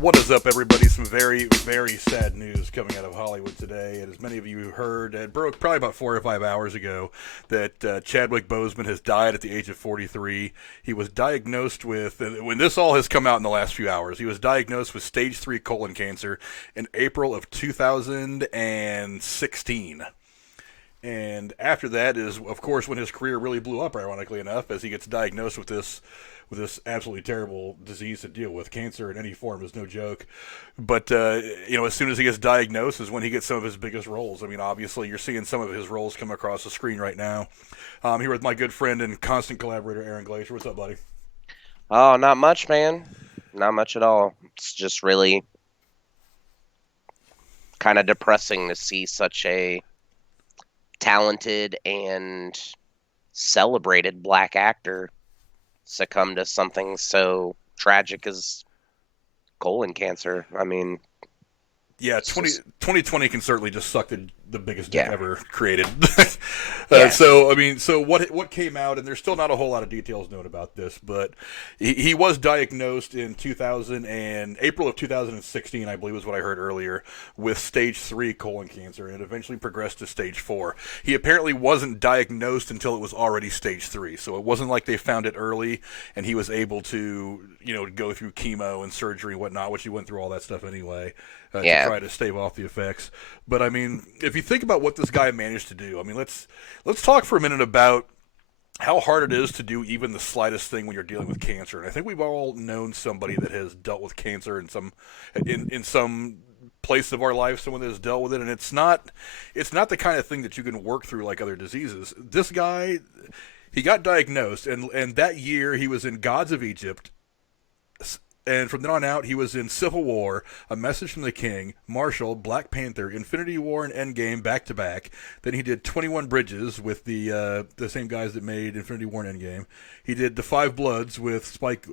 What is up, everybody? Some very, very sad news coming out of Hollywood today. And as many of you heard, it broke probably about 4 or 5 hours ago that Chadwick Boseman has died at the age of 43. He was diagnosed with, and when this all has come out in the last few hours, he was diagnosed with stage 3 colon cancer in April of 2016. And after that is, of course, when his career really blew up, ironically enough, as he gets diagnosed with this absolutely terrible disease to deal with. Cancer in any form is no joke. But, as soon as he gets diagnosed is when he gets some of his biggest roles. I mean, obviously, you're seeing some of his roles come across the screen right now. I'm here with my good friend and constant collaborator, Aaron Glacier. What's up, buddy? Oh, not much, man. Not much at all. It's just really kind of depressing to see such a talented and celebrated black actor succumb to something so tragic as colon cancer. I mean, Yeah, it's just, 2020 can certainly just suck the biggest dick yeah, ever created. yeah. So what came out, and there's still not a whole lot of details known about this, but he was diagnosed in April of 2016, I believe was what I heard earlier, with stage 3 colon cancer, and eventually progressed to stage 4. He apparently wasn't diagnosed until it was already stage 3, so it wasn't like they found it early, and he was able to, go through chemo and surgery and whatnot, which he went through all that stuff anyway. To Yeah. try to stave off the effects. But I mean, if you think about what this guy managed to do, I mean, let's talk for a minute about how hard it is to do even the slightest thing when you're dealing with cancer. And I think we've all known somebody that has dealt with cancer in some place of our life, someone that has dealt with it, and it's not the kind of thing that you can work through like other diseases. This guy, he got diagnosed, and that year he was in Gods of Egypt. And from then on out, he was in Civil War, A Message from the King, Marshall, Black Panther, Infinity War, and Endgame back to back. Then he did 21 Bridges with the same guys that made Infinity War and Endgame. He did The Five Bloods with Spike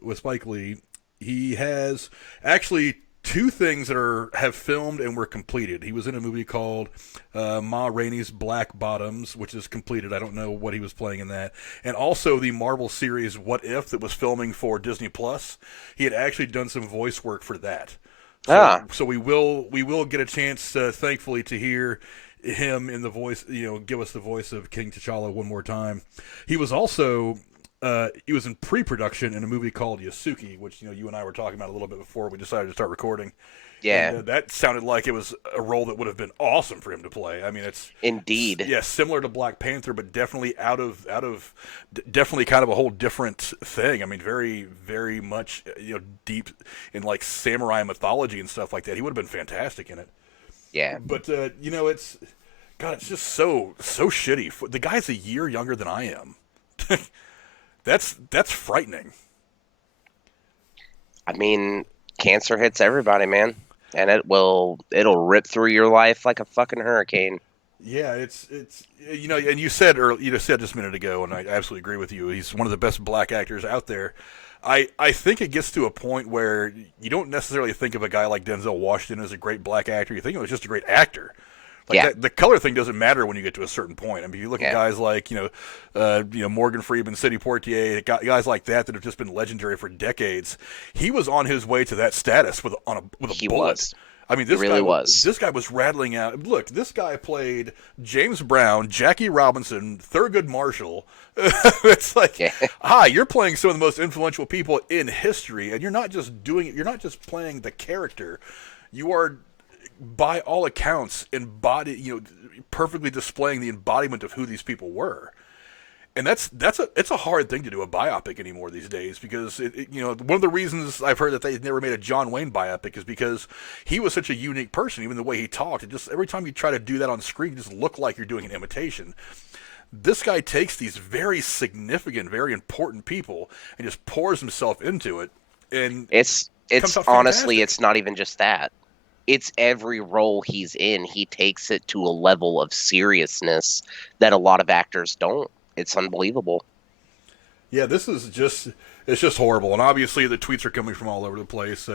Lee. He has actually two things that have filmed and were completed. He was in a movie called Ma Rainey's Black Bottoms, which is completed. I don't know what he was playing in that. And also the Marvel series What If that was filming for Disney Plus. He had actually done some voice work for that. So we will get a chance, thankfully, to hear him in the voice. Give us the voice of King T'Challa one more time. He was also. He was in pre-production in a movie called Yasuki, which you and I were talking about a little bit before we decided to start recording. Yeah. And that sounded like it was a role that would have been awesome for him to play. I mean, it's Indeed. similar to Black Panther, but definitely definitely kind of a whole different thing. I mean, very, very much deep in like samurai mythology and stuff like that. He would have been fantastic in it. Yeah. But it's just so shitty. The guy's a year younger than I am. That's frightening. I mean, cancer hits everybody, man. And it'll rip through your life like a fucking hurricane. Yeah, it's and you said just a minute ago, and I absolutely agree with you. He's one of the best black actors out there. I think it gets to a point where you don't necessarily think of a guy like Denzel Washington as a great black actor. You think of him as just a great actor. The color thing doesn't matter when you get to a certain point. I mean, you look at guys like Morgan Freeman, Sidney Poitier, guys like that have just been legendary for decades. He was on his way to that status with a He bullet. was. I mean, He really was. This guy was rattling out. Look, this guy played James Brown, Jackie Robinson, Thurgood Marshall. It's like, hi, you're playing some of the most influential people in history, and you're not just playing the character. You are, by all accounts, perfectly displaying the embodiment of who these people were. And it's a hard thing to do a biopic anymore these days because one of the reasons I've heard that they never made a John Wayne biopic is because he was such a unique person. Even the way he talked, it just every time you try to do that on screen, you just look like you're doing an imitation. This guy takes these very significant, very important people and just pours himself into it, and It's comes out honestly, fantastic. it's not even just that. It's every role he's in. He takes it to a level of seriousness that a lot of actors don't. It's unbelievable. Yeah, it's just horrible. And obviously the tweets are coming from all over the place.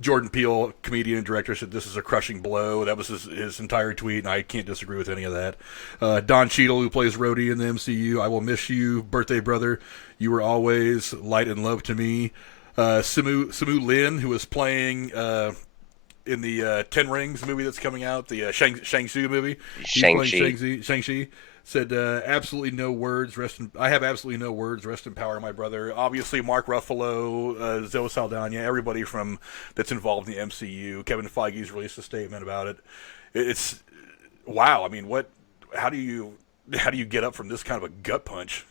Jordan Peele, comedian and director, said this is a crushing blow. That was his entire tweet, and I can't disagree with any of that. Don Cheadle, who plays Rhodey in the MCU, I will miss you, birthday brother. You were always light and love to me. Simu Lin, who was playing in the Ten Rings movie that's coming out, the Shang-Chi movie. He's playing Shang-Chi. Shang-Chi. Said absolutely no words. I have absolutely no words. Rest in power, my brother. Obviously, Mark Ruffalo, Zoe Saldana, everybody from that's involved in the MCU. Kevin Feige's released a statement about it. It's wow. I mean, what? How do you get up from this kind of a gut punch?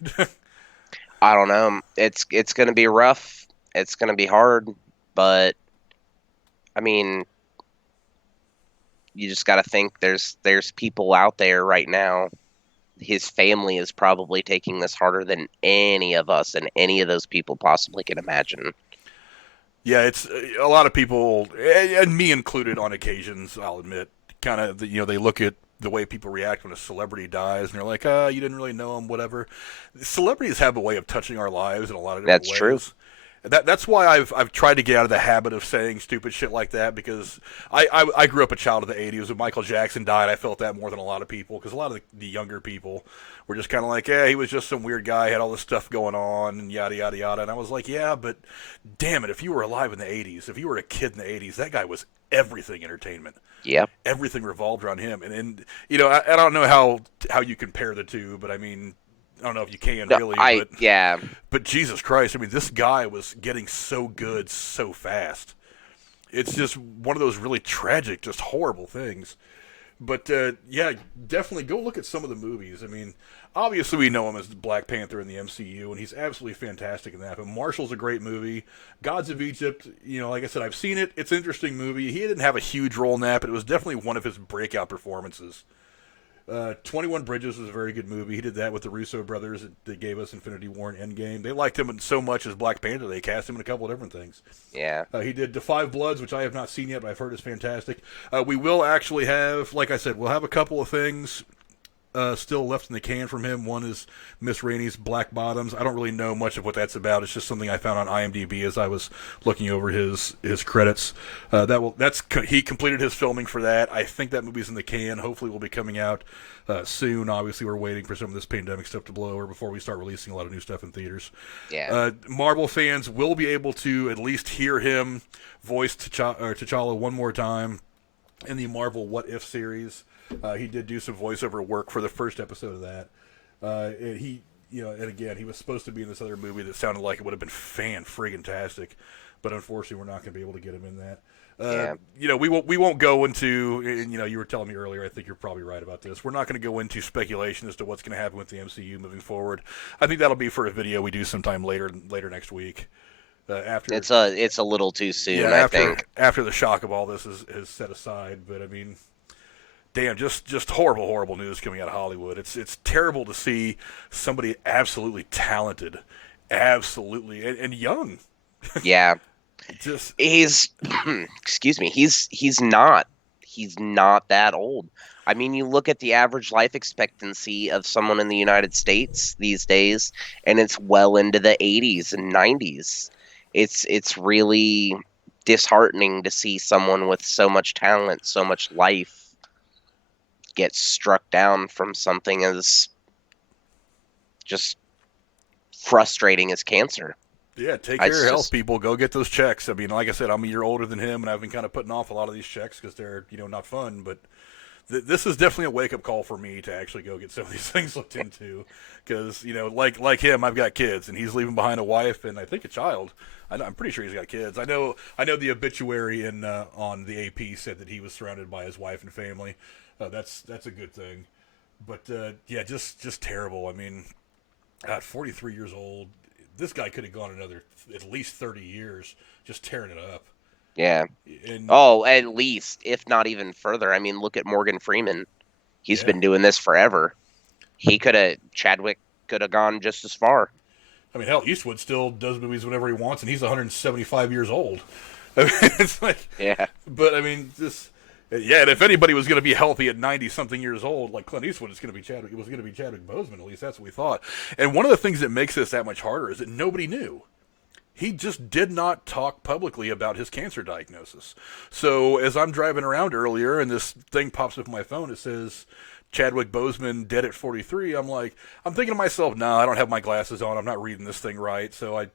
I don't know. It's going to be rough. It's going to be hard, but I mean, you just got to think there's people out there right now. His family is probably taking this harder than any of us and any of those people possibly can imagine. Yeah, it's a lot of people, and me included on occasions, I'll admit, kind of, they look at the way people react when a celebrity dies, and they're like, you didn't really know him, whatever. Celebrities have a way of touching our lives in a lot of different That's ways. true. That's why I've tried to get out of the habit of saying stupid shit like that, because I grew up a child of the 80s. When Michael Jackson died, I felt that more than a lot of people, because a lot of the younger people were just kind of like, yeah, he was just some weird guy, had all this stuff going on, and yada, yada, yada. And I was like, yeah, but damn it, if you were alive in the 80s, if you were a kid in the 80s, that guy was everything entertainment. Yep. Everything revolved around him. And I don't know how you compare the two, but I mean, I don't know if you can No, really, yeah. but Jesus Christ, I mean, this guy was getting so good so fast. It's just one of those really tragic, just horrible things. But yeah, definitely go look at some of the movies. I mean, obviously we know him as Black Panther in the MCU, and he's absolutely fantastic in that. But Marshall's a great movie. Gods of Egypt, like I said, I've seen it. It's an interesting movie. He didn't have a huge role in that, but it was definitely one of his breakout performances. 21 Bridges was a very good movie. He did that with the Russo brothers that gave us Infinity War and Endgame. They liked him so much as Black Panther, they cast him in a couple of different things. Yeah. He did The Five Bloods, which I have not seen yet, but I've heard is fantastic. We will actually have, like I said, we'll have a couple of things still left in the can from him. One is Miss Rainey's Black Bottoms. I don't really know much of what that's about. It's just something I found on IMDb as I was looking over his credits. He completed his filming for that. I think that movie's in the can. Hopefully, will be coming out soon. Obviously, we're waiting for some of this pandemic stuff to blow over before we start releasing a lot of new stuff in theaters. Yeah. Marvel fans will be able to at least hear him voice T'Challa one more time in the Marvel What If series. He did do some voiceover work for the first episode of that. And again, he was supposed to be in this other movie that sounded like it would have been fan-friggin-tastic, but unfortunately, we're not going to be able to get him in that. We won't go into, and you were telling me earlier, I think you're probably right about this. We're not going to go into speculation as to what's going to happen with the MCU moving forward. I think that'll be for a video we do sometime later next week. After It's a little too soon, I think. After the shock of all this is set aside, but I mean, damn, just horrible news coming out of Hollywood. It's terrible to see somebody absolutely talented, absolutely and young. Yeah. He's excuse me, he's not that old. I mean, you look at the average life expectancy of someone in the United States these days, and it's well into the 80s and 90s. It's really disheartening to see someone with so much talent, so much life get struck down from something as just frustrating as cancer. Yeah, take care of your health, people. Go get those checks. I mean, like I said, I'm a year older than him, and I've been kind of putting off a lot of these checks because they're, not fun. But this is definitely a wake-up call for me to actually go get some of these things looked into. Because, like him, I've got kids, and he's leaving behind a wife and I think a child. I'm pretty sure he's got kids. I know the obituary on the AP said that he was surrounded by his wife and family. That's a good thing. But, yeah, just terrible. I mean, at 43 years old, this guy could have gone another at least 30 years just tearing it up. Yeah. At least, if not even further. I mean, look at Morgan Freeman. He's been doing this forever. Chadwick could have gone just as far. I mean, hell, Eastwood still does movies whenever he wants, and he's 175 years old. I mean, it's like, yeah. But I mean, and if anybody was going to be healthy at 90-something years old, like Clint Eastwood, it was going to be Chadwick Boseman. At least that's what we thought. And one of the things that makes this that much harder is that nobody knew. He just did not talk publicly about his cancer diagnosis. So as I'm driving around earlier, and this thing pops up on my phone, it says Chadwick Boseman dead at 43. I'm thinking to myself, no, I don't have my glasses on. I'm not reading this thing right. So I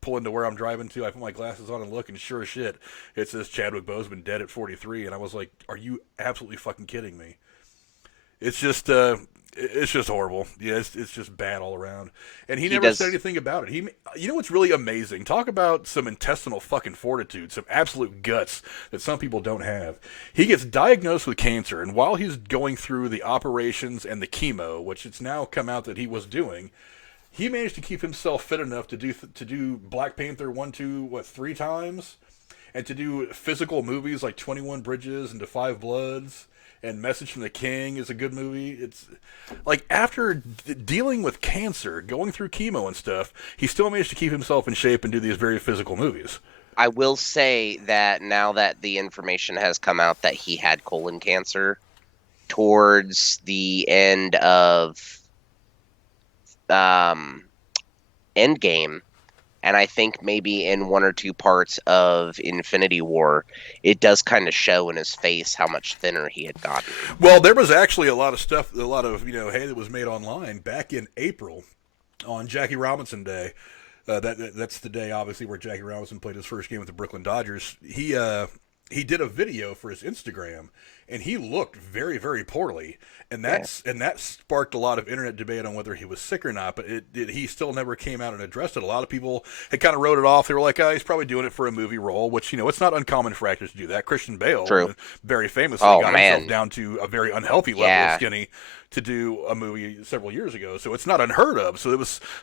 pull into where I'm driving to. I put my glasses on and look, and sure as shit, it says Chadwick Boseman dead at 43. And I was like, are you absolutely fucking kidding me? It's just horrible. Yeah, it's just bad all around. And he never said anything about it. You know what's really amazing? Talk about some intestinal fucking fortitude, some absolute guts that some people don't have. He gets diagnosed with cancer, and while he's going through the operations and the chemo, which it's now come out that he was doing, he managed to keep himself fit enough to do Black Panther 1, 2, 3 times, and to do physical movies like 21 Bridges and To Five Bloods. And Message from the King is a good movie. It's like after dealing with cancer, going through chemo and stuff, he still managed to keep himself in shape and do these very physical movies. I will say that now that the information has come out that he had colon cancer towards the end of Endgame, and I think maybe in 1 or 2 parts of Infinity War, it does kind of show in his face how much thinner he had gotten. Well, there was actually a lot of stuff, a lot of hay that was made online back in April on Jackie Robinson Day. That's the day, obviously, where Jackie Robinson played his first game with the Brooklyn Dodgers. He did a video for his Instagram, and he looked very, very poorly. And that sparked a lot of internet debate on whether he was sick or not, but he still never came out and addressed it. A lot of people had kind of wrote it off. They were like, he's probably doing it for a movie role, which, it's not uncommon for actors to do that. Christian Bale, very famously, got himself down to a very unhealthy level of skinny to do a movie several years ago. So it's not unheard of. So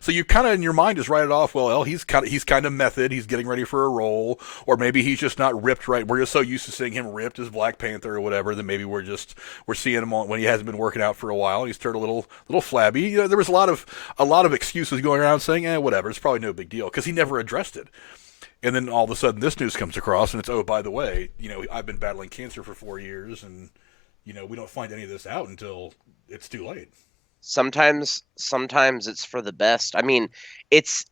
you kind of in your mind just write it off. Well, he's kind of method. He's getting ready for a role, or maybe he's just not ripped right. We're just so used to seeing him ripped as Black Panther or whatever that maybe we're seeing him when he hasn't been working out for a while. And he's turned a little flabby. There was a lot of excuses going around saying, whatever. It's probably no big deal because he never addressed it. And then all of a sudden this news comes across and it's, by the way, I've been battling cancer for 4 years and, we don't find any of this out until it's too late. Sometimes it's for the best. I mean, it's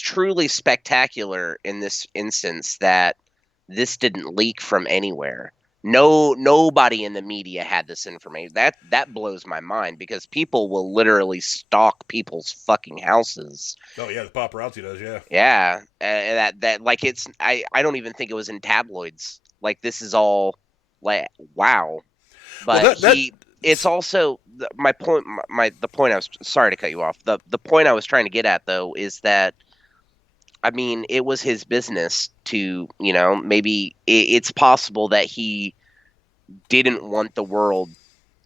truly spectacular in this instance that this didn't leak from anywhere. Nobody in the media had this information. That blows my mind because people will literally stalk people's fucking houses. Oh yeah, the paparazzi does, yeah. Yeah, that like I don't even think it was in tabloids. Like this is all like wow. But it's also my point. The point I was sorry to cut you off. The point I was trying to get at though is that I mean it was his business to maybe it's possible that he didn't want the world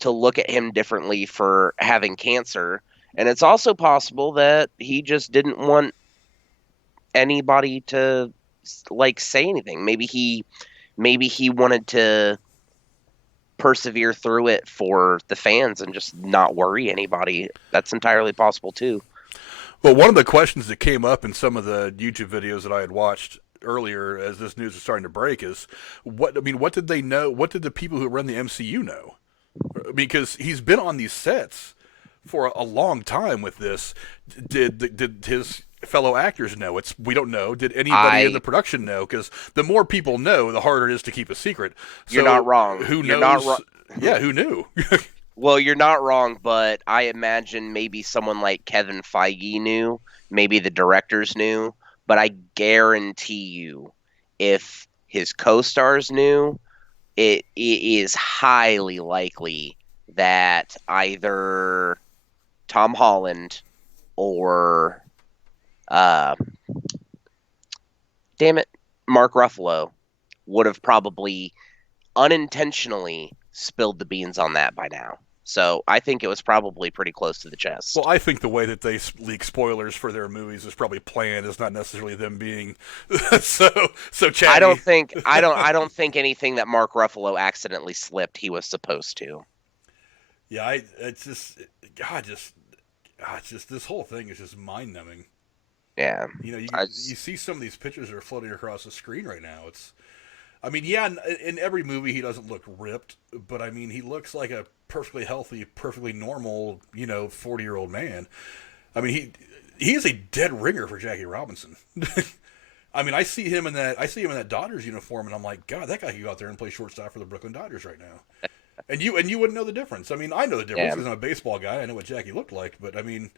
to look at him differently for having cancer, and it's also possible that he just didn't want anybody to like say anything. Maybe he wanted to persevere through it for the fans and just not worry anybody. That's entirely possible too. Well, one of the questions that came up in some of the YouTube videos that I had watched earlier as this news is starting to break is what did they know? What did the people who run the MCU know? Because he's been on these sets for a long time with this. Did his fellow actors know? We don't know. Did anybody in the production know? Because the more people know, the harder it is to keep a secret. So you're not wrong. Who knows? You're not wrong. Yeah, who knew? Well, you're not wrong, but I imagine maybe someone like Kevin Feige knew. Maybe the directors knew. But I guarantee you, if his co-stars knew, it is highly likely that either Tom Holland or Mark Ruffalo would have probably unintentionally spilled the beans on that by now. So I think it was probably pretty close to the chest. Well, I think the way that they leak spoilers for their movies is probably planned. It's not necessarily them being so chatty. I don't think anything that Mark Ruffalo accidentally slipped he was supposed to. Yeah, it's just this whole thing is just mind numbing. Yeah. You see some of these pictures that are floating across the screen right now. In every movie he doesn't look ripped, but I mean he looks like a perfectly healthy, perfectly normal, 40-year-old man. I mean he is a dead ringer for Jackie Robinson. I mean I see him in that Dodgers uniform and I'm like, God, that guy could go out there and play shortstop for the Brooklyn Dodgers right now. And you wouldn't know the difference. I mean I know the difference because I'm a baseball guy. I know what Jackie looked like, but I mean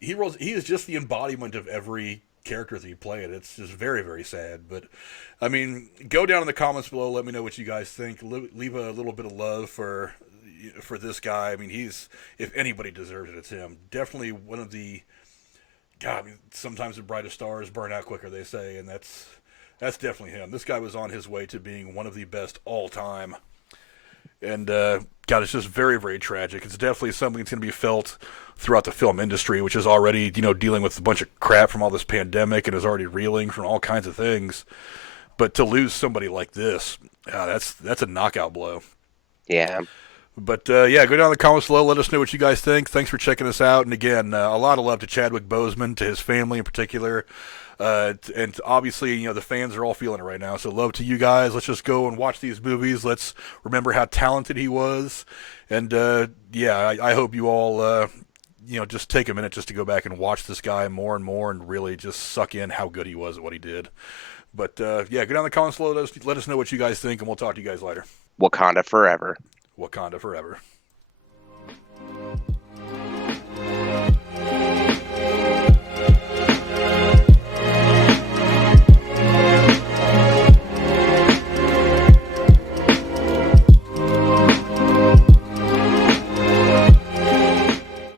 he is just the embodiment of every character that he played. It's just very, very sad. But, I mean, go down in the comments below. Let me know what you guys think. Leave a little bit of love for this guy. I mean, if anybody deserves it, it's him. Definitely one of the, God, I mean, sometimes the brightest stars burn out quicker, they say, and that's definitely him. This guy was on his way to being one of the best all time. And, God, it's just very, very tragic. It's definitely something that's going to be felt throughout the film industry, which is already, dealing with a bunch of crap from all this pandemic and is already reeling from all kinds of things. But to lose somebody like this, that's a knockout blow. Yeah. But, go down in the comments below. Let us know what you guys think. Thanks for checking us out. And, again, a lot of love to Chadwick Boseman, to his family in particular. And obviously, the fans are all feeling it right now. So love to you guys. Let's just go and watch these movies. Let's remember how talented he was. And, I hope you all, just take a minute just to go back and watch this guy more and more and really just suck in how good he was at what he did. But, go down in the comments below. Let us know what you guys think, and we'll talk to you guys later. Wakanda forever. Wakanda forever.